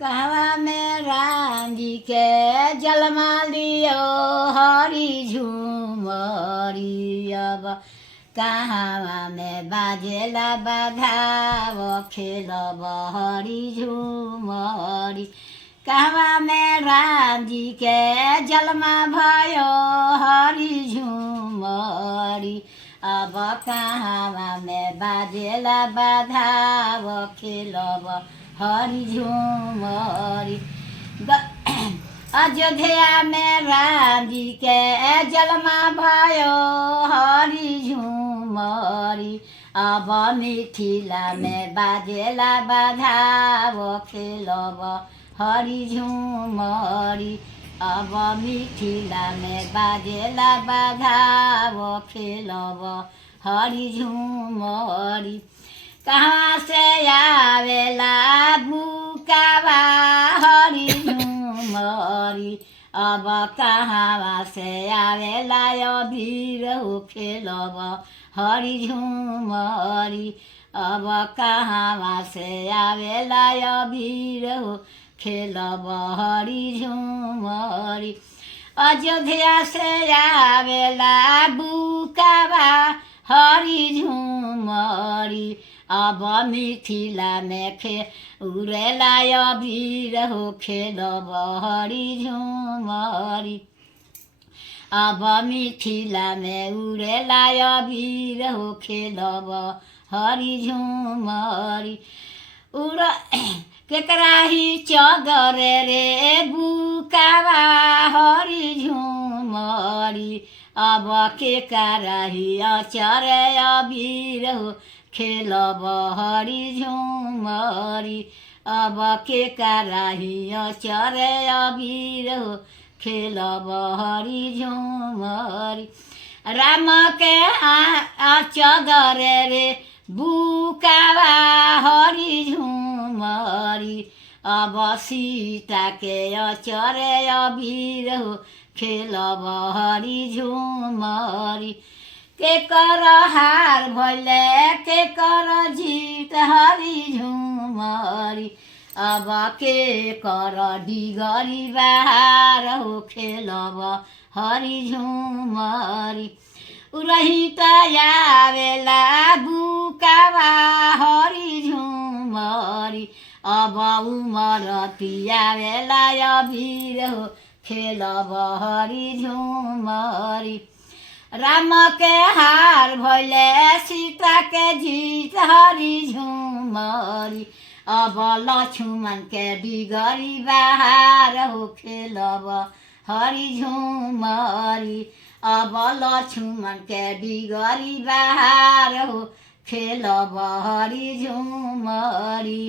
कहवा में राम जी के जलमा लियो हरी झूमरी अब कहवा में बाजेला बाधाव खेलब हरी झूमरी कहवा में राम जी के जलमा भयो हरी झूमरी अब कहवा में बाजेला बाधाव खेलब हरी झूमरी अयोध्या में राम जी के जलमा भयो हरी झूमरी अब मिथिला में बाजेला बाधाव खेलब हरी झूमरी अब मिथिला में बाजेला बाधाव खेलब हरी झूमरी कहाँ से आवेला बुकावा हरी झूमरी अब कहाँ से आवेला अबीर हो खेलब हरी झूमरी अब कहाँ से आवेला अबीर हो खेलब हरी झूमरी अयोध्या से आवेला बुकावा हरी झूमरी अब मिथिला में उड़ेला अबीर हो खेलब हरी झूमरी अब मिथिला में उड़ेला अबीर हो खेलब हरी झूमरी उड़ केकरा ही चदर रे बुकावा हरी झूमरी अब केकरा ही अचर अबीर हो खेलब हरी झूमरी अब केकरा ही अचर अबीर हो खेलब हरी झूमरी राम के चदर रे बुकावा हरी झूमरी अब सीता के अचर अबीर हो खेलब हरी झूमरी के कर हार भैले के कर जीत हरी झूमरी अब के कर डिगरी बाहर हो खेलब हरी झूमरी उरहित आवेला बुकावा हरी झूमरी अब उमर पियावेला अबीर हो खेलब हरी झूमरी राम के हार भैले सीता के जीत हरी झूमरी अब लक्ष्मण के डिगरी बाहर हो खेलब हरी झूमरी अब लक्ष्मण के डिगरी बाहर हो खेलब हरी झूमरी।